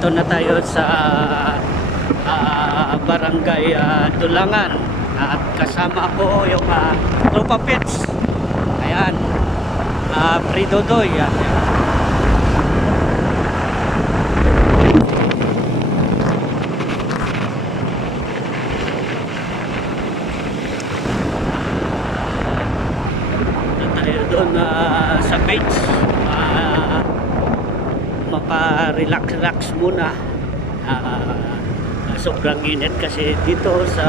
nandito na tayo sa ah, barangay ah, Dulangan. At kasama ko yung uh, Tropa Pets. Ayan. Uh, Pridodoy yan na tayo doon ah, sa beach Ah, maka-relax-relax muna. Ah, sobrang init kasi dito sa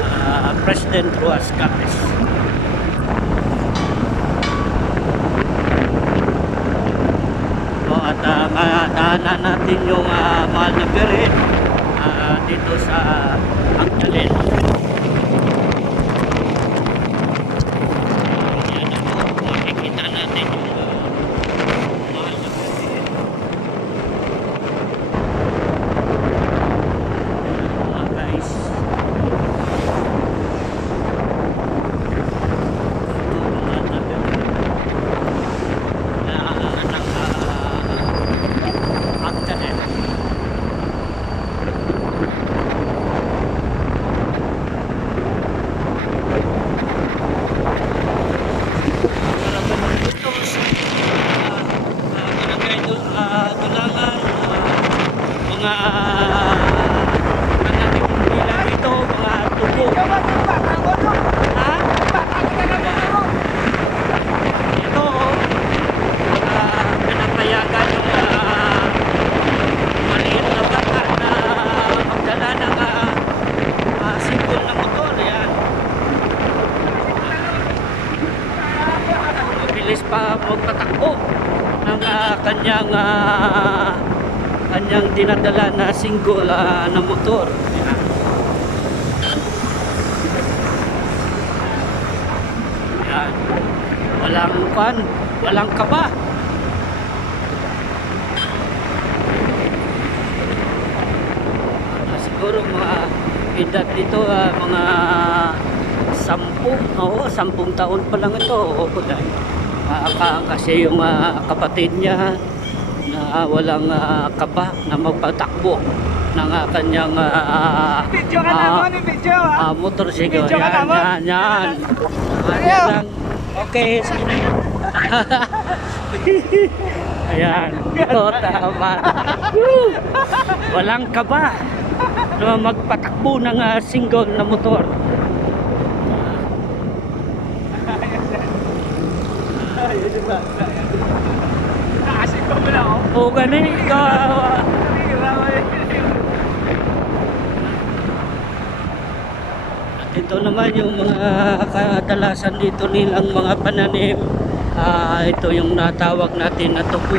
ah, President Ruas Capiz o at uh, madaanan natin yung ah, mahal na bere ah, dito sa Angkalin Yan ako, makikita natin yung ah, mahal na bere mga guys ito mga tabi na anak uh, Angkalin ito sa ah, ah, barangay Dul- ah, Dulangan ah, mga pananim nila ito mga tubo ha? ito ah, pinapayagan yung ah, maliit na bata na magdala ng ah, ah, simple na motor yan mabilis pa magpatakbo ng ah, kanyang ah, kanyang dinadala na single ah, na motor. Yan. Yan. Walang pan, walang kaba. Ah, siguro mga edad nito ah, mga sampu, oo, sampung taon pa lang ito. Oo, dahil ah, ka- kasi yung ah, kapatid niya na walang ah, kaba na magpatakbo ng ah, kanyang ah, Video ka naman, eh, video ah, ha. motorsiklo. Video ka Yan, naman. yan, yan. Yan lang. Okay. Ayan. Ito, tama. Walang kaba na magpatakbo ng ah, single na motor. Nakasip ko ako. O gani, ikaw, ito naman yung mga kadalasan dito nilang mga pananim. Ah, ito yung natawag natin na tubo.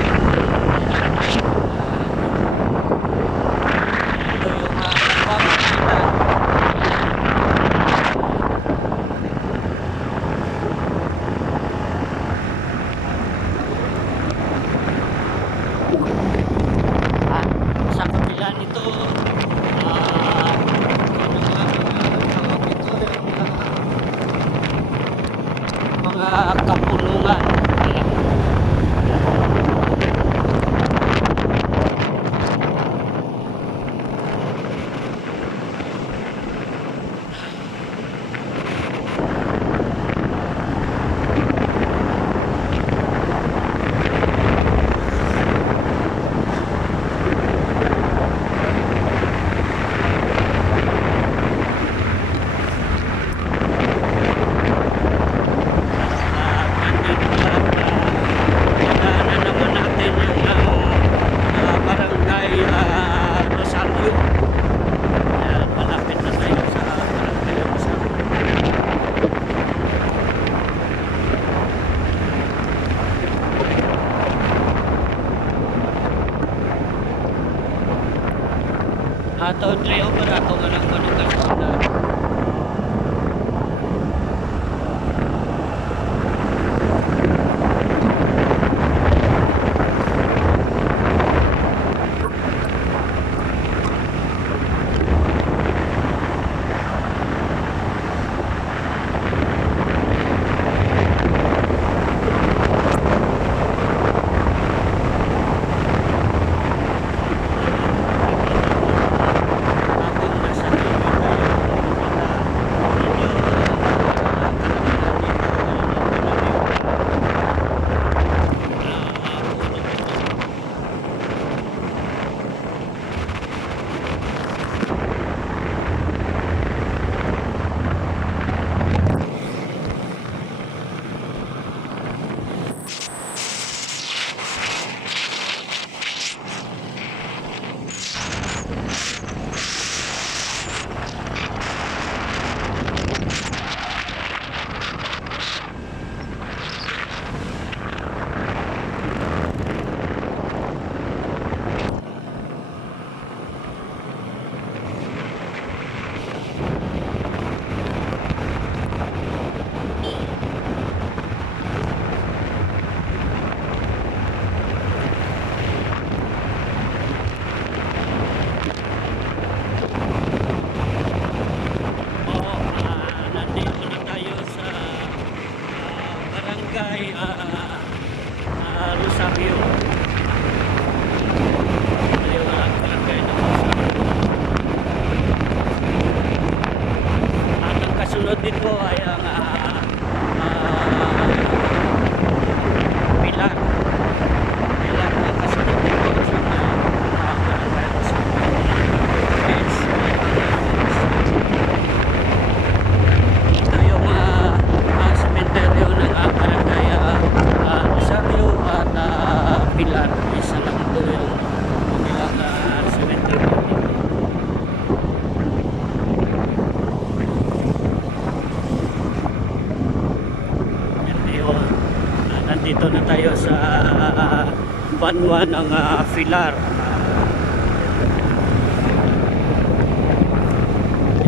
Banwa ng uh, Pilar.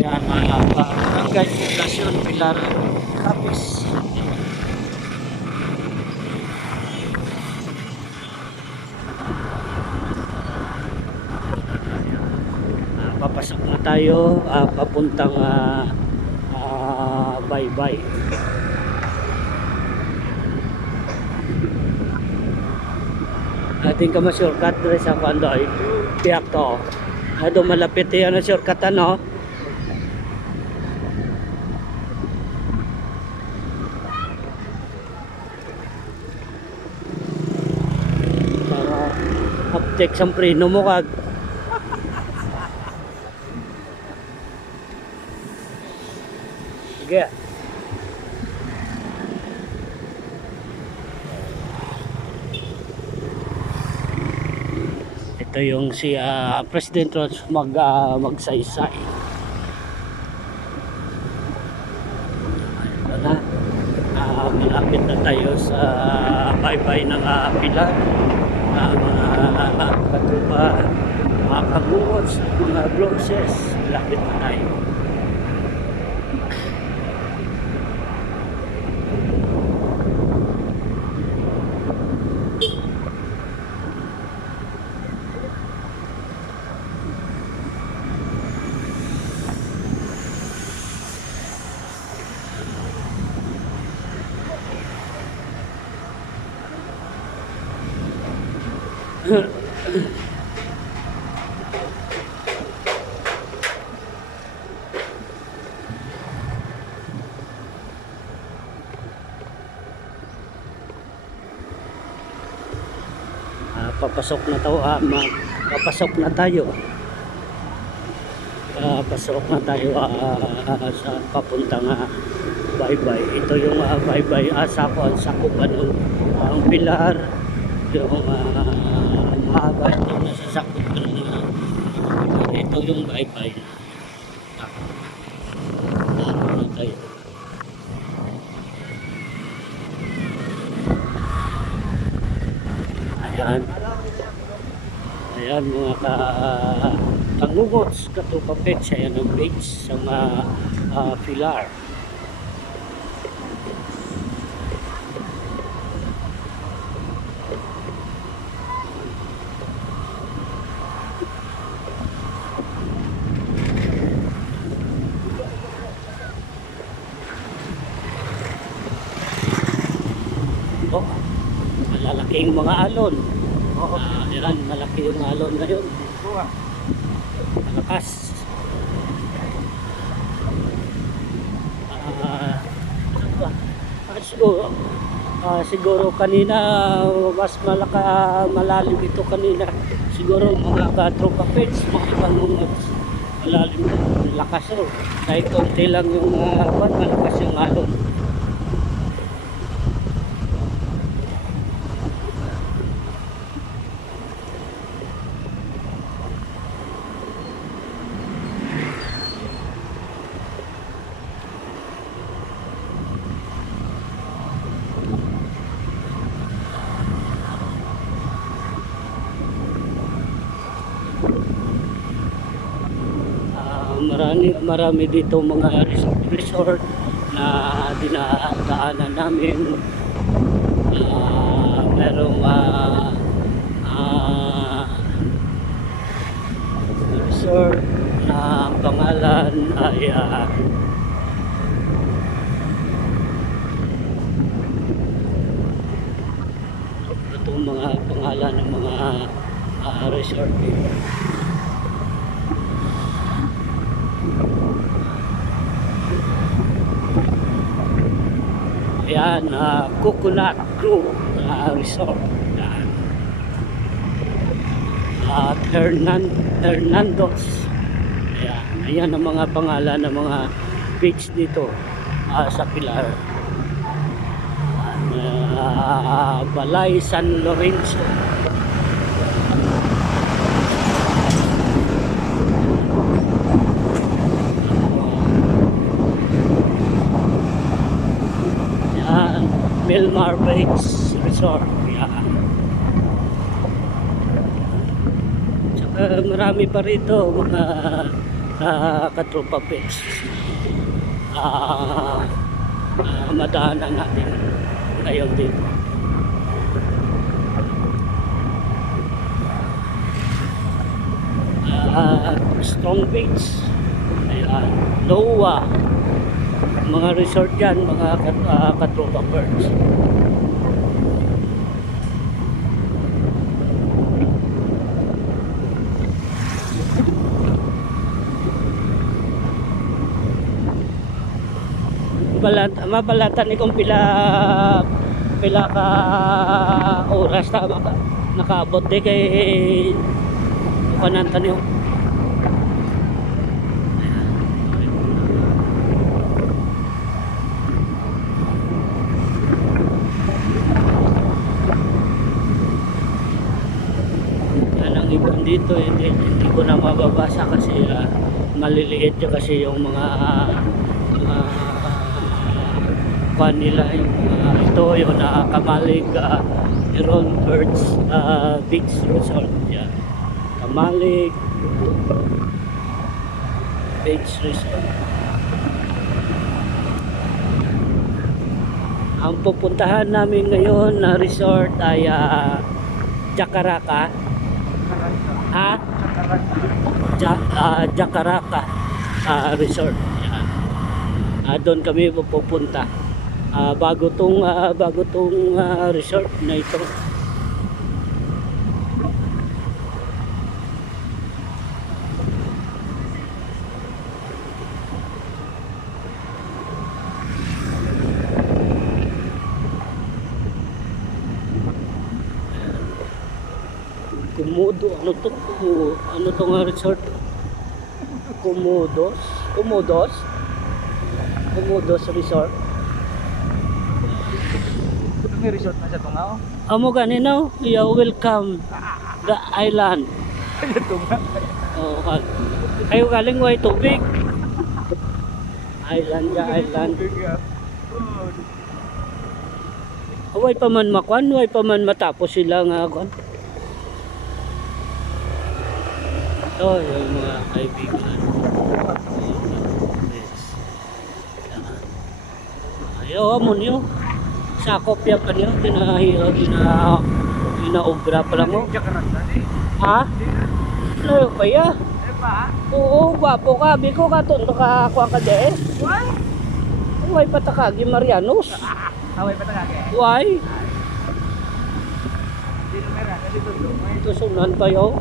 Yan mga uh, barangay poblasyon Pilar Capiz. Ah, papasok na tayo ah, papuntang ah, ah, Baybay. Ating ka ma-shortcut dre sa Pandoy. Tiyak to. Ado malapit yan ang shortcut ano. Para upcheck sa preno mo kag Ito yung si ah, President Roch mag, ah, magsaysay. Ito na. Ah, malapit na tayo sa baybay ng uh, Pilar. Ah, mga uh, katupa, mga kabuots, mga glosses. Malapit na tayo. Ah, papasok na tayo ah, papasok na tayo. Ah, pasok na tayo ah, ah, sa papuntang uh, baybay ito yung uh, baybay uh, sakop sakupan ng ang pilar. Yung uh, mahaba ito na sa sakop ng uh, ito yung baybay ah, na tayo Ayan. Ayan mga ka katupapit sa ang page sa mga pilar. Oh, malalaking mga alon. Oo. Yan, malaki yung alon ngayon. Buwa. Malakas. Ah, ano ba? Ah, siguro, ah, siguro kanina mas malaka, malalim ito kanina. Siguro mga katropa pets, mga malalim lakas oh. Kahit konti lang yung uh, malakas yung alon. Ah, marami marami dito mga resort, resort na dinadaanan namin. Ah, merong ah, ah, resort na ang pangalan ay ah, itong mga pangalan ng mga ah, resort dito Ayan, ah, Coconut Grove ah, Resort. Ayan. At Hernan, Hernando's. Ayan, ayan ang mga pangalan ng mga beach dito ah, sa Pilar. Ah, Balay San Lorenzo. Yan, Milmar Beach Resort. Yan. Tsaka marami pa rito mga uh, katropa beach. Ah, ah, madaanan natin ngayon din. Ah, Strong Beach. Ayan. Noah mga resort yan, mga kat, uh, katropa birds. Balat, mabalatan ni kung pila pila ka oras ta maka, nakaabot di kay kanan taniyo. Yan ang ibon dito, hindi, hindi ko na mababasa kasi ah, maliliit yung kasi yung mga mga kwan nila yung mga ito yung nakakamalig uh, Iron Birds uh, Beach Resort yan. Kamalig. Beach Resort ang pupuntahan namin ngayon na resort ay uh, Jakaraka ha? Ja, ah, Jakaraka ah, Resort. Yan. Ah, doon kami pupunta. Ah, bago tong ah, bago tong ah, resort na ito. Kumudo, ano to? Kumu- Ano to nga resort? Kumudos? Kumudos? Kumudos Resort. May resort na siya tunga oh. Amo ganino, you welcome the island. tunga. Oh, kayo galing way tubig. Island ya island. Way pa man makwan, way pa man matapos sila nga kwan. Ito yung mga kaibigan. Ayaw mo niyo. Sakop yan pa niyo. Ginahiyo, gina, ginaobra pa lang mo. Eh. Ha? Layo pa ya. Eh pa? Oo, gwapo ka. Biko ka, tondo ka, kuha ka de. Why? Huwag patakagi Marianos. Why? Dito meron, dito doon. May Tusunan kayo.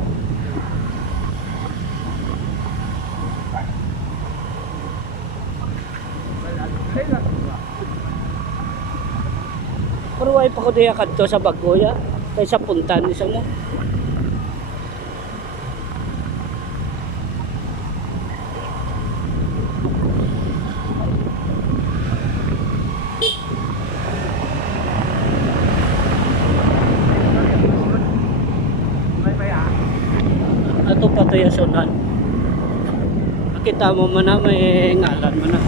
Ay, lang. Why pa ko diya kadto sa Bagoya. Kaysa puntan isa mo. Ato pa to sunan. Nakita mo man na may ngalan mo. Na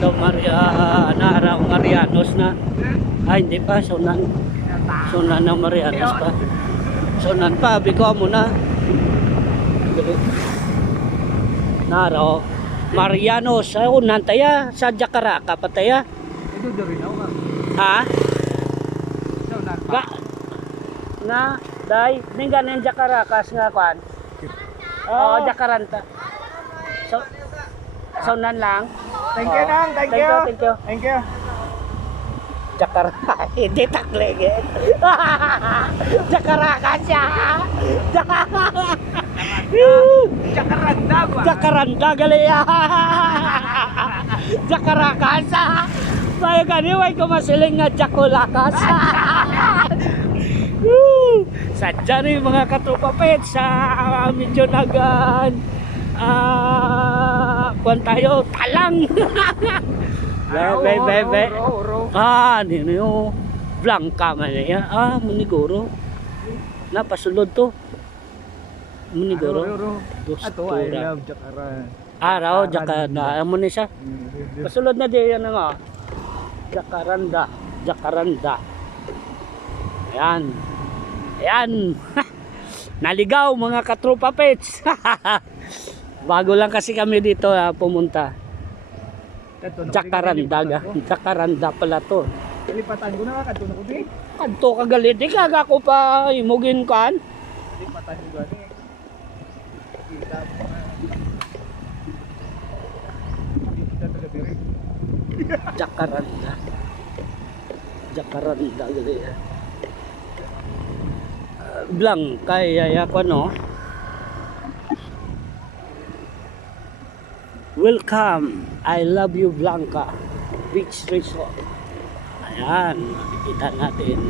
daw Maria, naaraw Marianos na. Ay, hindi pa, sunan. Sunan ng Marianos pa. Sunan pa, biko mo na. Naro. Marianos, ay unan taya sa Jakaraka pataya. Ito doon rin ako. Ha? So, na. Ga na dai ningan ng Jakarakas nga kwan. Oh, Jakaranta. So so nan lang. Thank you, Oh, Nang. Thank thank you. you, thank you. Thank you. Jakarta. Hindi takligin. Jakaraka siya. Jakaranda ba? Jakaranda gali ya. Jakaraka siya. May gani way ko masiling nga Jakulakas. Sadya rin mga katropa pet sa medyo nagan ah kuwan tayo talang. Be, be, be. Ah, nino yung Blanca man niya. Ah, muniguro. Napasulod to. Muniguro. Ato, I love Jakaranda. Araw, Jakaranda. Amo ni siya. Pasulod na di yan nga. Jacaranda. Jacaranda. Ayan. Ayan. Naligaw mga katropa pets. Bago lang kasi kami dito ah, pumunta. Jacaranda. Jacaranda pala to. Lipatan ko na, kanto na ko di. Kanto ka galit. Di kaga ko pa imugin kan. Lipatan ko gani. Kita mo na. Hindi kita talaga rin. Jacaranda. Jacaranda gali. Uh, Blanca yaya ko no. Welcome. I love you Blanca. Beach Resort. Ayan, makikita natin.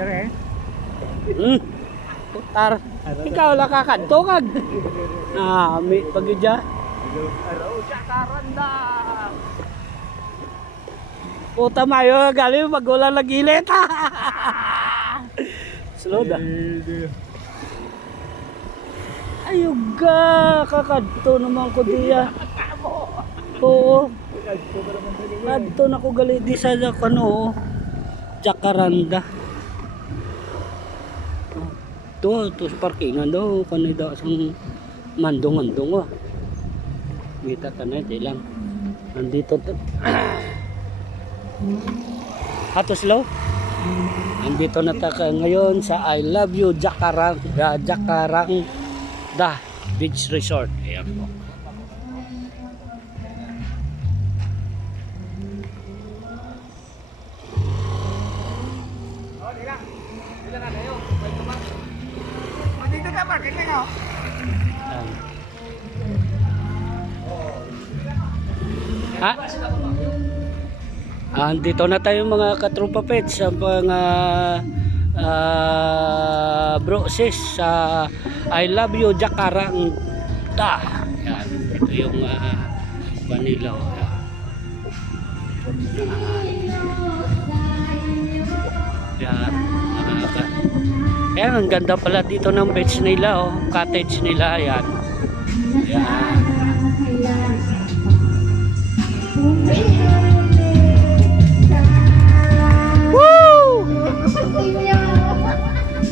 Dere, Hmm. Putar. Ikaw lang kakanto kag. Ah, may pagidya. Araw, Jacaranda! Puta mayo gali magulang nagilit. Slow da. Ayuga kakadto naman ko diya. Oo. Kadto na ko gali di sa kano. Jacaranda. To, to sa parkingan daw kanay daw sang mandong-andong ah. Kita tanay di lang. Nandito to. Hato slow. Nandito na taka ngayon sa I Love You Jacarang Jacarang Da Beach Resort. Ayan po. Ha? Ah, dito na tayo mga katropa pets sa mga ah, bro sis sa I love you Jacarang da. Yan, ito yung uh, Manila. oh. Yan. Ayan, ang ganda pala dito ng beach nila, oh. Cottage nila, yan. Yan.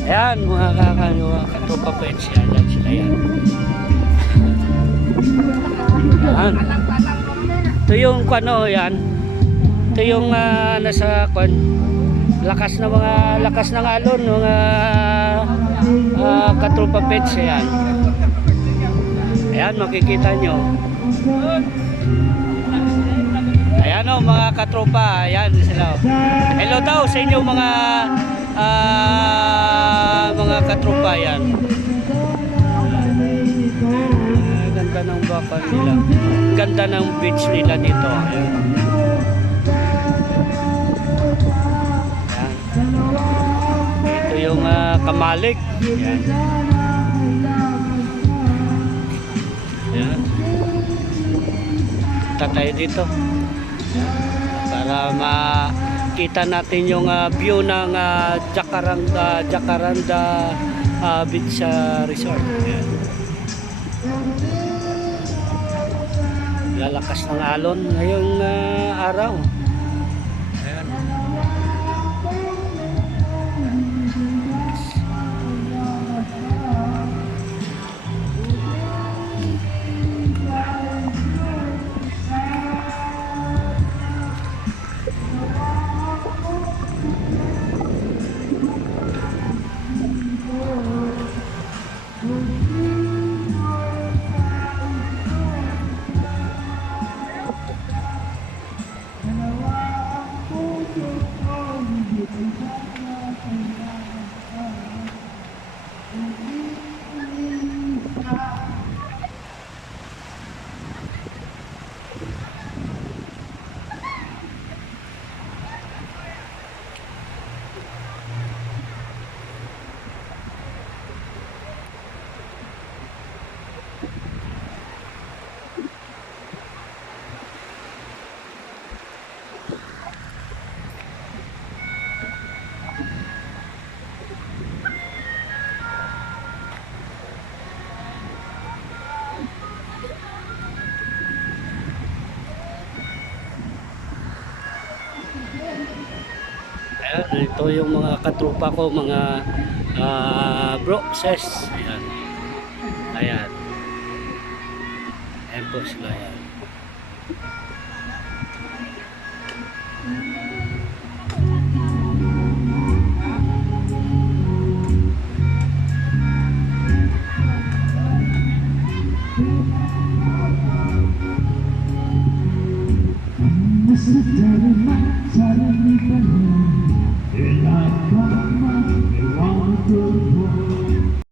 Ayan, mga kakano, mga katropa pets, yan, yan sila yan. Yan. Ito yung ano, yan. Ito yung ah, nasa kwan, lakas na mga lakas ng alon mga ah, katropa pets yan. Ayan, makikita nyo. Ayan o mga katropa, ayan sila. Hello daw sa inyo mga ah, mga katropa yan. Ah, ganda ng baka nila. Ganda ng beach nila dito. Ayan. Ito yung ah, kamalig. Ayan. Ayan. Dito para makita natin yung ah, view ng ah, Jacaranda Jacaranda ah, Beach ah, Resort. Ayan. Lalakas ng alon ngayong ah, araw. Ayan, ito yung mga katrupa ko, mga uh, broxes. Ayan. Ayan. Ayan po sila.